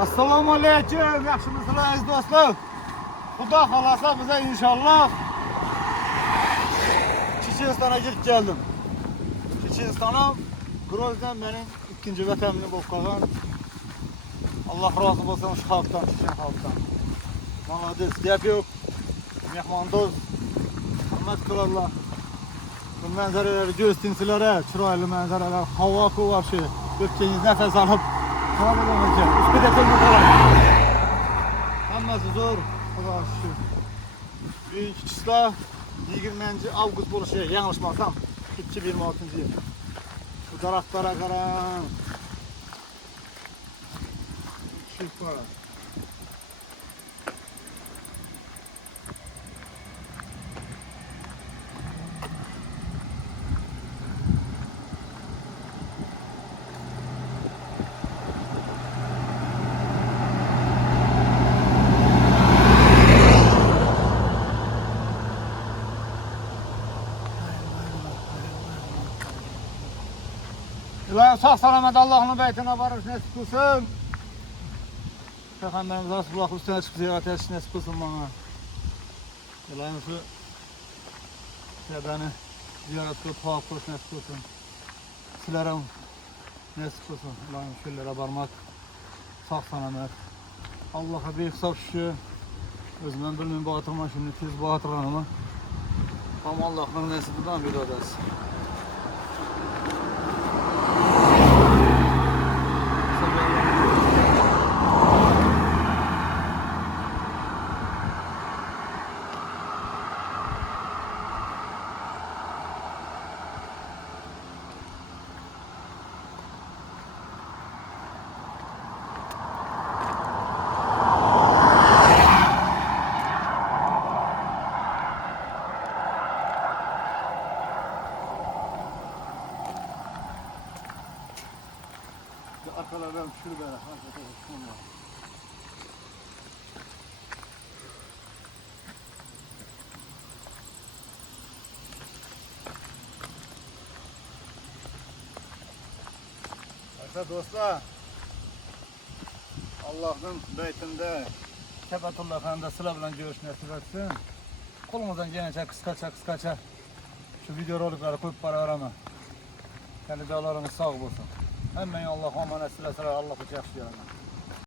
Assalomu alaykum, yaxshimisizlar aziz do'stlar? Xudo xolasa bize inşallah Çeçenistan'a girip geldim. Çeçenistan'a Grozny'dan benim ikinci vatanımda bo'lib qolgan. Allah razı olsun şu halktan, Çeçen halktan. Молодец, gap yo'q. Mehmondo'z, hurmat qilarlar. Bu manzaraları göstirsizlar, chiroyli manzaralar, havo ko'varshi, o'tkangiz nafas olib, qoladigan. Ustiga to'lib qoladi. Hammasi zo'r, Xudoga shukr. Büyük çisla 20 avgust bo'lishi, yanglishmasam, 2026-yil. Bu daraxtlara qarang. Süper. İlahi sağ salamet Allah'ın beytine varış nasip kılsın. Peygamberimiz Resulullah üstüne çıkıp ziyaret etsin nasip kılsın bana. İlahi şu beni ziyaret kılıp tuhaf kılış nasip kılsın. Silerim nasip kılsın. İlahi şöylere varmak sağ salamet. Allah'a bir hesap şükür. Özümden bilmem batırma şimdi tez batırganımı. Ama Allah'ın nasibinden bir odası. Arkalardan şunu böyle hareket Arkadaşlar dostlar, Allah'ın beytinde Kebetullah Efendi'de sıla bilen görüş nasip etsin. Kolumuzdan gelince kıskaça şu video rolikleri koyup para arama. Kendi dağlarımız sağ olsun. Hemen Allah emanet sıra Allah uçak yaşıyor.